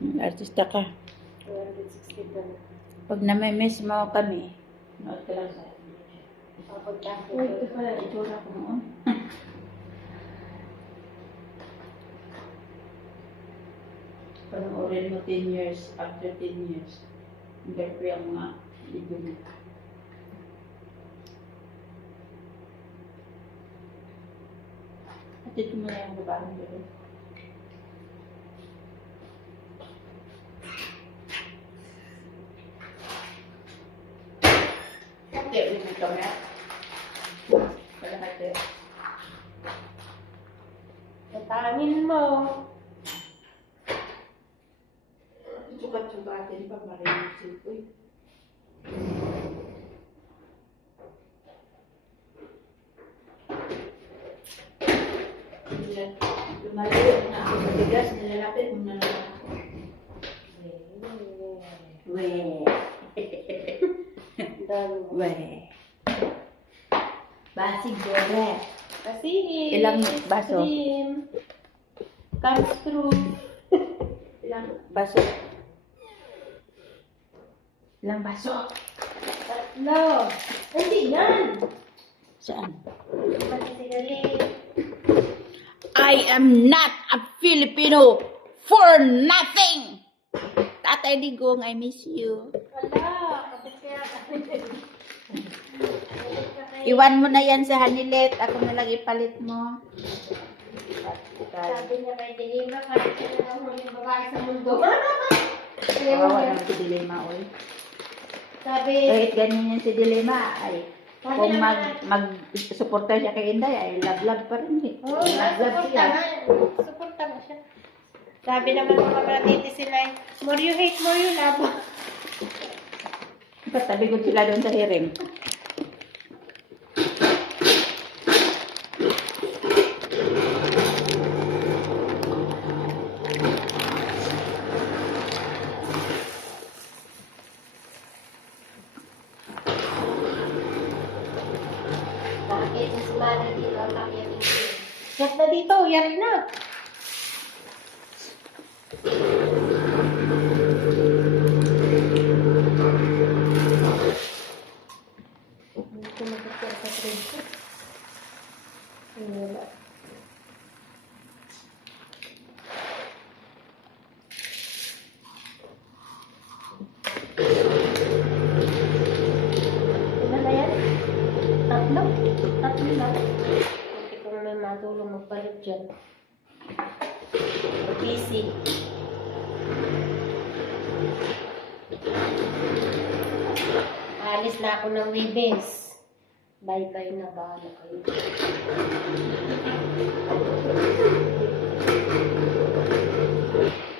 Artista ka. 260 na. Pag namimiss mo kami, nood ka lang sa Uy, ito pala. itsura ko noon. Panoorin mo 10 years, after 10 years. Hanggang ko yung mga video mo. At ito mo na yung babaeng gano'n. Hindi, hindi ka na. Wala ka ito. Tatangin mo. Sukat-sukatin pa marinig siya. Uy. Lumalayo na ako sa bigas, nilalapit mo na lang ako. Weh. Weh. Basig bore. Kasihin. Ilang baso? Cream. Comes through. Ilang baso? Ilang baso? Tatlo. Hindi yan. Saan? Matigali. I am not a Filipino for nothing! Tatay Digong, I miss you. Wala. Kapit kaya Iwan mo na yan sa Hanilet. Ako na lang ipalit mo. Sabi niya kay Dilima, kahit siya na ang huling babae sa mundo. Kawawa naman si Dilema, oy. Sabi, Kahit ganyan yan si Dilema, ay kung naman, mag-suporta siya kay Inday, ay love pa rin eh. oo, Love suporta nga. Suporta nga siya. Sabi naman ng mga kapatid sila, more you hate, more you love. Katabi ko sila doon sa hearing. Bakit mas mali dito ang pakiyatin ko? Kat na dito, yari na. Dito nakakita sa trade. Wala. Ilan na yan? Tatlo? Tatlo lang. Hindi ko na natulong magpalit dyan. Busy. Alis na ako ng Webes. Bye-bye na bahala kayo.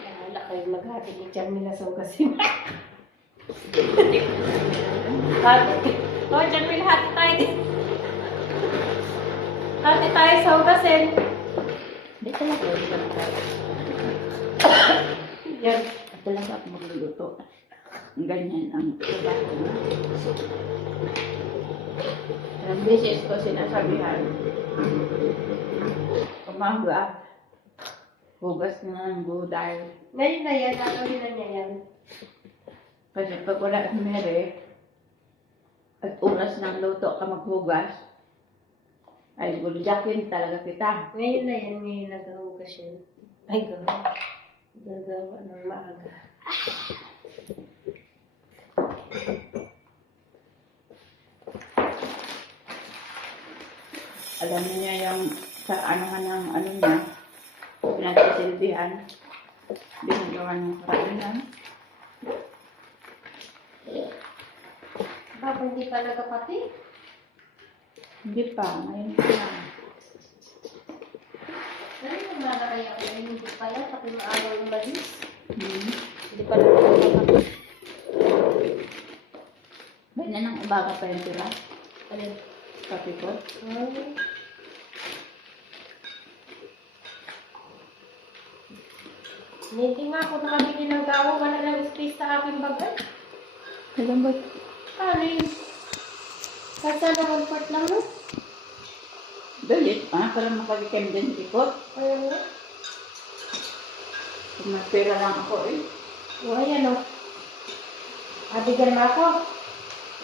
Bahala kayo maghati ni Charmila Sogasin. Hati. Oh, Charmila, hati tayo din. Hati tayo sa Sogasin. Hindi talaga. Yan. At talaga ako magluluto. Ganyan ang trabaho ko. Ang beses ko sinasabihan. Umaga, hugas na ng gulay. Ngayon na yan, gagawin na niya yan. Kasi pag wala si Mary, at oras ng luto ka maghugas, ay guljakin talaga kita. Ngayon na yan, ngayon naghuhugas yun. Ay, gagawa. Gagawa ng maaga. Alam niya yung sa anuhan ng ano niya, pinagsisilbihan, binagawa ng karamihan. Bakit hindi pa nagkapati? Hindi pa, ngayon pa lang. Ano yung mga kaya ko? Hindi pa yan, pati maaraw umalis. Hindi pa lang nagkakapit. Ganyan ang umaga pa yung tira. Alin? Kapi ko. Hindi nga ako nakabili ng gawa, wala lang space sa aking bagay. Alam ba? Ano yun? Kahit sana 1/4 lang, no? Dalit, para makagikim din tikot. Ayaw nga. Kung may pera lang ako eh. O, ayan o. Bigyan mo ako.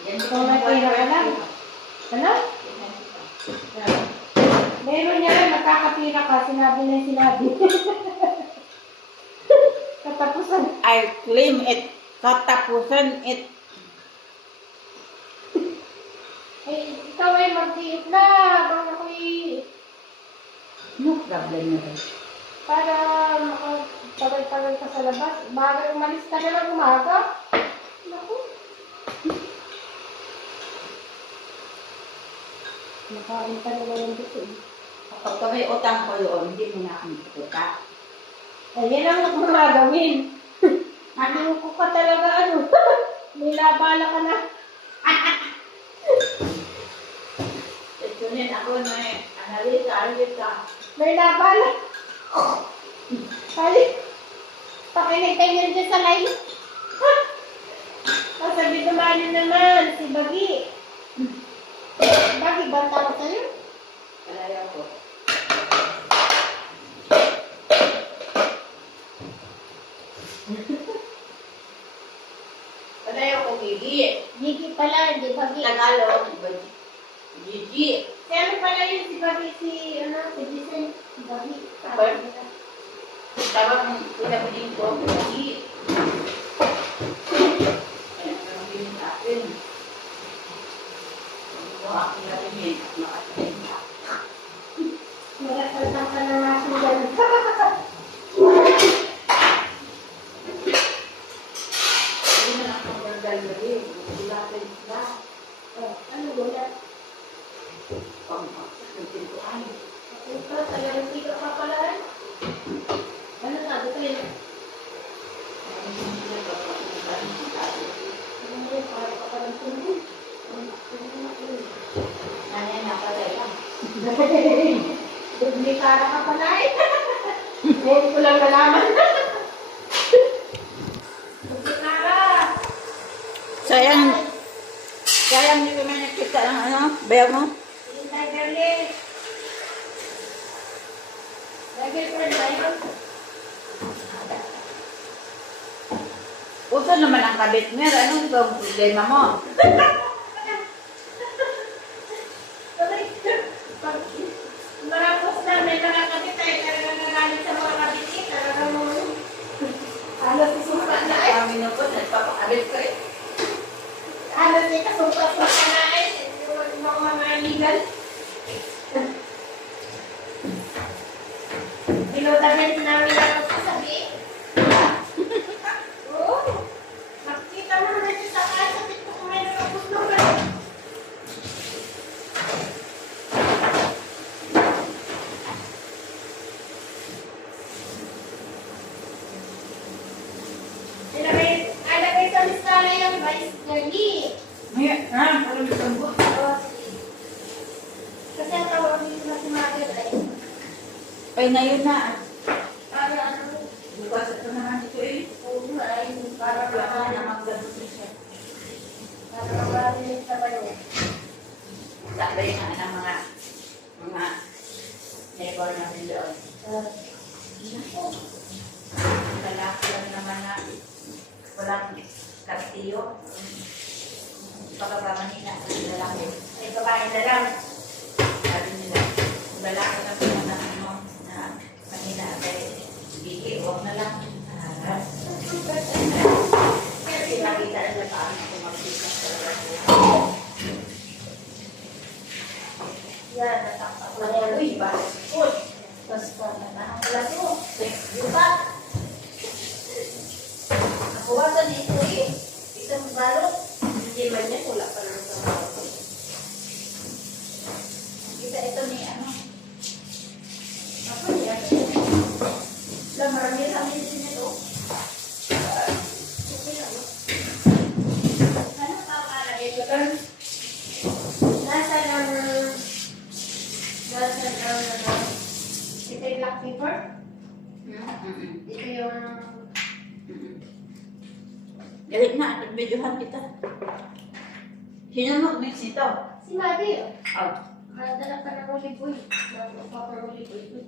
Yan Kung may pera ka lang. Ano? Meron niya rin, magkakapira ka. Sinabi na yung sinabi. Katapusan. I claim it. Katapusan it. Eh, ikaw ay mag-iit na. Habang ako'y No problem na rin. para makapagtagal-tagal ka sa labas. Baga umalis ka na ng umaga. Naku. Nakain ka na naman dito eh. Kapag may utang ko doon, hindi mo na kami pupunta. Yan ang gagawin. Ano ko ka talaga ano? Nilabala ka na. Itunin ako na eh. Analisa. May nabala. Kali. Pakinig kayo dyan sa live. Sabi dumanin naman si Bagi. Bagi, ba ang tawag sa'yo? Kalaya ko. Kalaya ko, Gigi. Gigi pala, hindi Bagi. Tagalog, Gigi. Si ano pala yun, si Bagi, si Jason. Si Bagi. Tawag ng pinapiling ko, Gigi. Ayan, sabihin sa akin. Ito aking narinig at makasayin ka. Nagasaltang ka ng masugan. Hindi na lang ang gagawin. Ulapin sila. Ano wala? Pangmaksak ng pintuan. Ito, talagang sika ka pala eh. Ano sabi kayo? Ano para ka pa ng tungkol? Nanay na pala yan. Dublikara ka pala eh. Ngayon ko lang nalaman. Dublikara! Sayang hindi kami nakita ng ano, bayaw mo. Hintay girlie. Girlfriend ba yun? Uso naman ang kabit mo. Anong ito ang problema mo? Pag marapos na, may nakakabit tayo talagang nagalit sa mga kabiti. Talagang halos isukat na eh. Kami na po, nagpapakabit ko eh. Halos may kasukat-sukat na eh. Yung mga legal. Binutagan namin ang sasabi. Oo. Nakikita mo naman siya sa kasa. Dito kung may nakapuslugan. Ilagay sa listala yung vice girlie. Parang isang Oo, sige. Kasi ang tawag dito na si Mother ay Ay, ngayon na. para ano, Bukas ito naman ito eh. para Wala na magdabot siya. makarinig sa banyo. Sabay na ng mga neighbor namin doon. Lalaki lang naman na walang kastiyo. Pagkabamanila ng lalaki. Ay, babae na lang. Sabi nila, kung lalaki na pumunta mo na Manila, kaya bigay, huwag na lang. Kasi nakita nila paano kumagkita sa lalaki. Yan, natakpak na Ano, yan. uy, ba? Uy, Basta na na. wala to. Yung ba? Nakuwasan ito eh. Isang balot. Hindi man yan, wala pa naman sa mga. Kita ito ni ano. Ako yan. Marami-rami din ito. Okay lang. Ano pa kalagay ko doon? Nasa ang ito yung black paper. Ito yung Galit na, nag-videohan kita. Sino mag-mix nito? si Madi. Oh. Dala pa ng olive oil. Papa olive oil.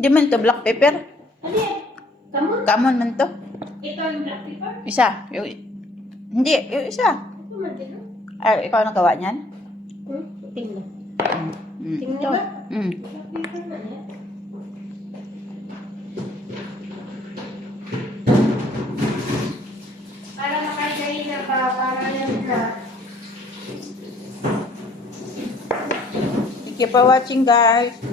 Hindi man to black pepper. Ano yan? Kamon? Kamon man to. Ito ang black pepper? Isa. Hindi, yung isa. Ito man din. Ay, ikaw nagawa niyan? Tingnan. Mm. Tingnan Ito. ba? Mm. Black pepper na yan. Para makagayin na para yan na. Thank you for watching, guys.